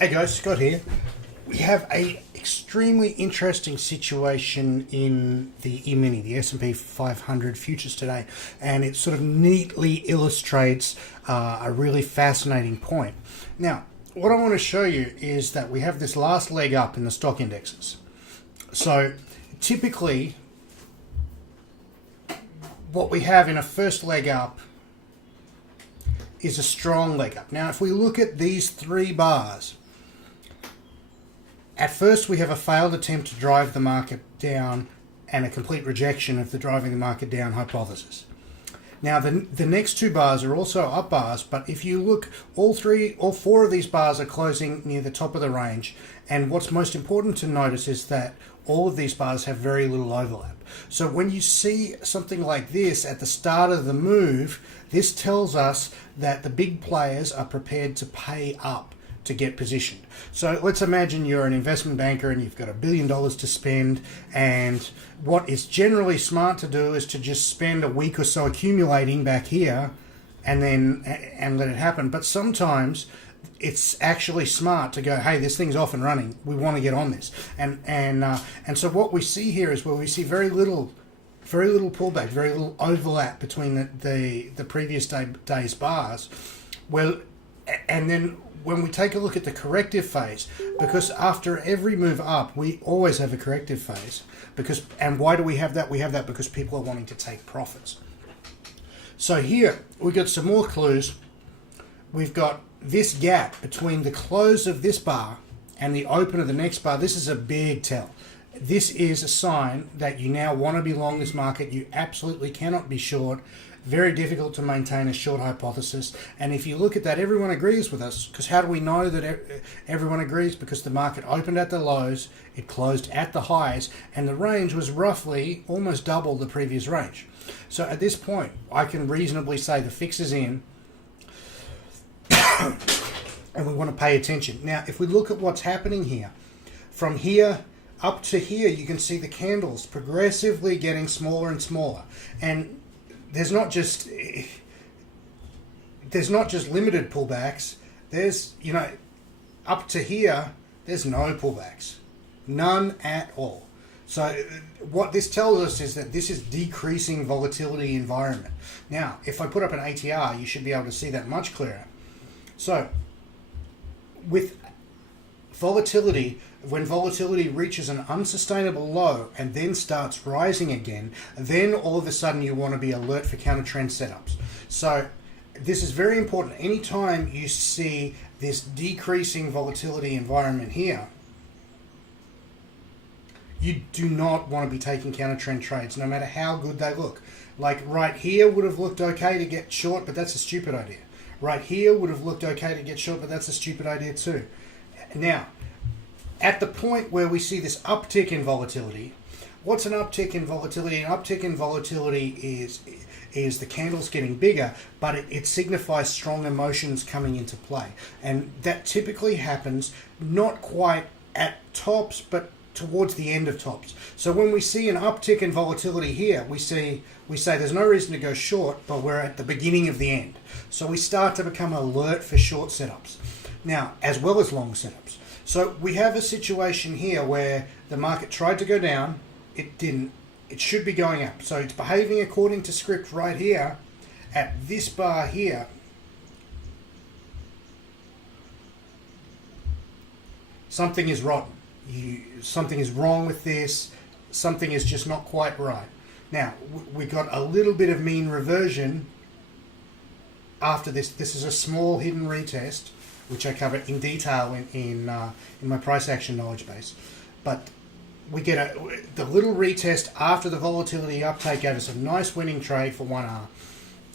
Hey guys, Scott here. We have a extremely interesting situation in the E-mini, the S&P 500 futures today, and it sort of neatly illustrates a really fascinating point. Now, what I want to show you is that we have this last leg up in the stock indexes. So, typically, what we have in a first leg up is a strong leg up. Now, if we look at these three bars, at first we have a failed attempt to drive the market down and a complete rejection of the driving the market down hypothesis. Now, the next two bars are also up bars, but if you look, all four of these bars are closing near the top of the range, and what's most important to notice is that all of these bars have very little overlap. So when you see something like this at the start of the move, this tells us that the big players are prepared to pay up to get positioned. So let's imagine you're an investment banker and you've got $1 billion to spend, and what is generally smart to do is to just spend a week or so accumulating back here and let it happen. But sometimes it's actually smart to go, hey, this thing's off and running, we want to get on this. And so what we see here is where we see very little pullback, very little overlap between the previous day's bars. And then when we take a look at the corrective phase, because after every move up, we always have a corrective phase. And why do we have that? We have that because people are wanting to take profits. So here, we've got some more clues. We've got this gap between the close of this bar and the open of the next bar. This is a big tell. This is a sign that you now want to be long this market. You absolutely cannot be short. Very difficult to maintain a short hypothesis. And if you look at that, everyone agrees with us. Because how do we know that everyone agrees? Because the market opened at the lows, it closed at the highs, and the range was roughly almost double the previous range. So at this point, I can reasonably say the fix is in, and we want to pay attention. Now, if we look at what's happening here, from here up to here, you can see the candles progressively getting smaller and smaller. And there's not just limited pullbacks. There's, up to here, there's no pullbacks. None at all. So what this tells us is that this is decreasing volatility environment. Now, if I put up an ATR, you should be able to see that much clearer. So with volatility, when volatility reaches an unsustainable low and then starts rising again, then all of a sudden you want to be alert for counter trend setups. So this is very important. Anytime you see this decreasing volatility environment here, you do not want to be taking counter trend trades, no matter how good they look. Like right here would have looked okay to get short, but that's a stupid idea. Right here would have looked okay to get short, but that's a stupid idea too. Now, at the point where we see this uptick in volatility, what's an uptick in volatility? An uptick in volatility is the candles getting bigger, but it signifies strong emotions coming into play. And that typically happens not quite at tops, but towards the end of tops. So when we see an uptick in volatility here, we say there's no reason to go short, but we're at the beginning of the end. So we start to become alert for short setups. Now, as well as long setups. So we have a situation here where the market tried to go down, it didn't. It should be going up. So it's behaving according to script right here at this bar here. Something is rotten. Something is wrong with this. Something is just not quite right. Now, we got a little bit of mean reversion after this. This is a small hidden retest, which I cover in detail in my price action knowledge base. But we get the little retest after the volatility uptake gave us a nice winning trade for 1R.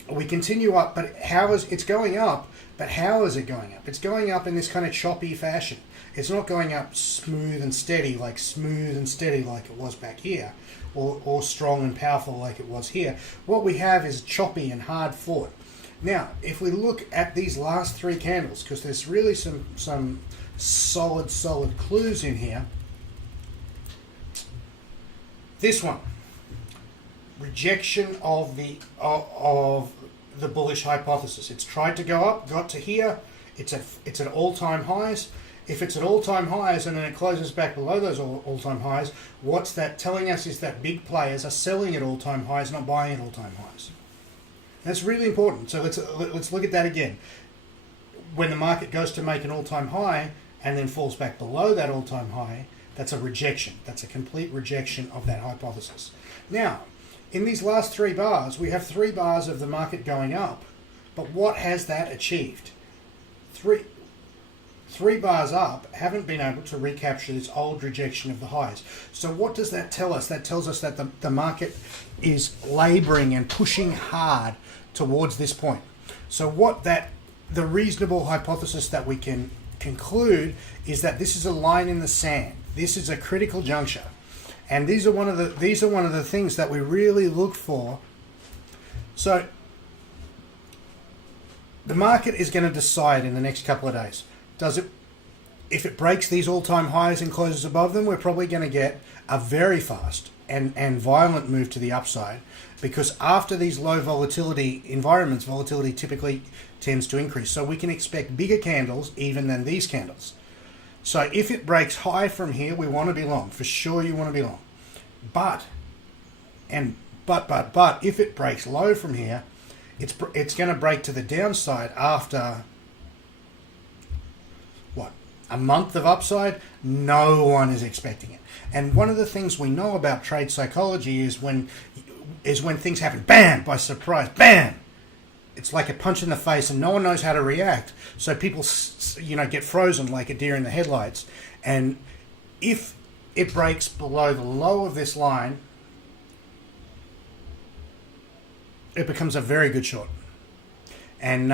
We continue up, but it's going up, but how is it going up? It's going up in this kind of choppy fashion. It's not going up smooth and steady like it was back here, or strong and powerful like it was here. What we have is choppy and hard fought. Now, if we look at these last three candles, because there's really some solid clues in here. This one, rejection of the bullish hypothesis. It's tried to go up, got to here. It's at all-time highs, If it's at all-time highs and then it closes back below those all-time highs, what's that telling us is that big players are selling at all-time highs, not buying at all-time highs. That's really important. So let's look at that again. When the market goes to make an all-time high and then falls back below that all-time high, that's a rejection. That's a complete rejection of that hypothesis. Now, in these last 3 bars, we have 3 bars of the market going up. But what has that achieved? Three bars up haven't been able to recapture this old rejection of the highs. So what does that tell us? That tells us that the market is labouring and pushing hard towards this point. So the reasonable hypothesis that we can conclude is that this is a line in the sand. This is a critical juncture. And these are one of the things that we really look for. So the market is going to decide in the next couple of days. If it breaks these all-time highs and closes above them, we're probably going to get a very fast and violent move to the upside, because after these low volatility environments, volatility typically tends to increase. So we can expect bigger candles even than these candles. So if it breaks high from here, we want to be long. For sure you want to be long. But if it breaks low from here, it's going to break to the downside after a month of upside. No one is expecting it. And one of the things we know about trade psychology is when things happen, bam, by surprise, bam. It's like a punch in the face, and no one knows how to react. So people, get frozen like a deer in the headlights. And if it breaks below the low of this line, it becomes a very good short. And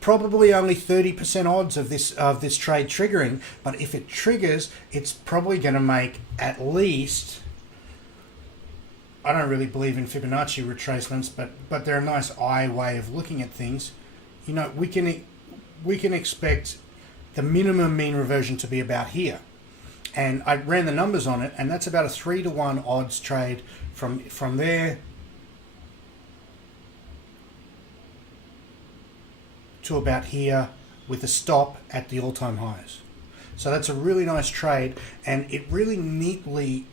probably only 30% odds of this trade triggering. But if it triggers, it's probably going to make at least. I don't really believe in Fibonacci retracements, but they're a nice way of looking at things. We can expect the minimum mean reversion to be about here, and I ran the numbers on it, and that's about a 3-to-1 odds trade from there to about here, with a stop at the all-time highs. So that's a really nice trade, and it really neatly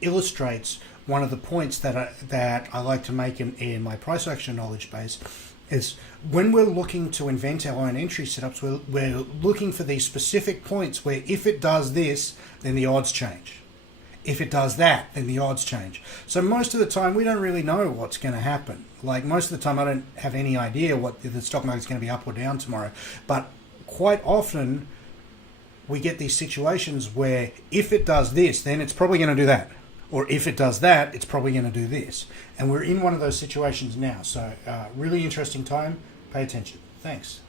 illustrates one of the points that I like to make in my price action knowledge base is when we're looking to invent our own entry setups, we're looking for these specific points where if it does this, then the odds change. If it does that, then the odds change. So most of the time, we don't really know what's going to happen. Like most of the time, I don't have any idea what the stock market's going to be up or down tomorrow. But quite often, we get these situations where if it does this, then it's probably going to do that. Or if it does that, it's probably going to do this. And we're in one of those situations now. So really interesting time. Pay attention. Thanks.